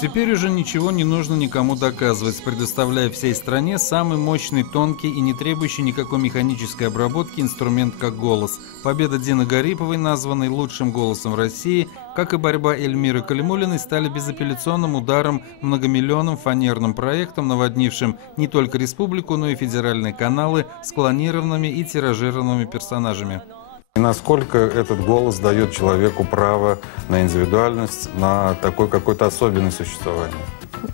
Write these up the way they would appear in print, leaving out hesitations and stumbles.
Теперь уже ничего не нужно никому доказывать, предоставляя всей стране самый мощный, тонкий и не требующий никакой механической обработки инструмент как голос. Победа Дины Гариповой, названной лучшим голосом России, как и борьба Эльмиры Калимуллиной, стали безапелляционным ударом многомиллионным фанерным проектом, наводнившим не только республику, но и федеральные каналы с клонированными и тиражированными персонажами. И насколько этот голос дает человеку право на индивидуальность, на такое какое-то особенное существование?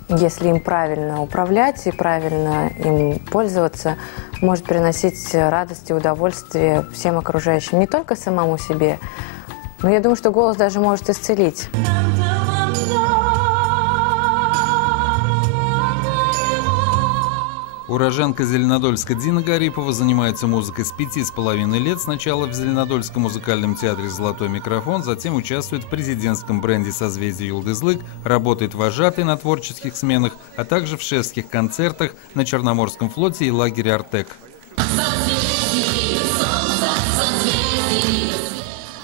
Если им правильно управлять и правильно им пользоваться, может приносить радость и удовольствие всем окружающим, не только самому себе, но я думаю, что голос даже может исцелить. Уроженка Зеленодольска Дина Гарипова занимается музыкой с 5,5 лет. Сначала в Зеленодольском музыкальном театре «Золотой микрофон», затем участвует в президентском бренде «Созвездие Юлдызлык», работает вожатой на творческих сменах, а также в шефских концертах на Черноморском флоте и лагере «Артек».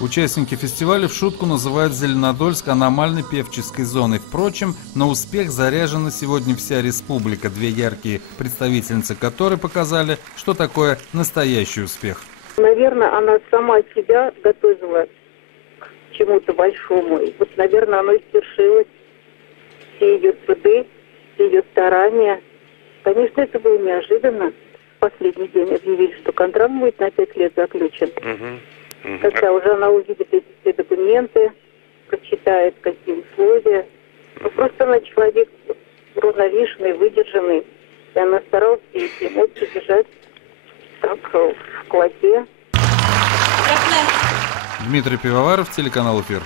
Участники фестиваля в шутку называют Зеленодольск аномальной певческой зоной. Впрочем, на успех заряжена сегодня вся республика, две яркие представительницы которой показали, что такое настоящий успех. Наверное, она сама себя готовила к чему-то большому. И вот, наверное, оно и свершилось. Все ее труды, все ее старания. Конечно, это было неожиданно. В последний день объявили, что контракт будет на 5 лет заключен. Когда уже она увидит эти все документы, прочитает, какие условия. Ну, просто она человек уравновешенный, выдержанный. И она старалась все эти эмоции держать как в кулаке. Дмитрий Пивоваров, телеканал «Эфир».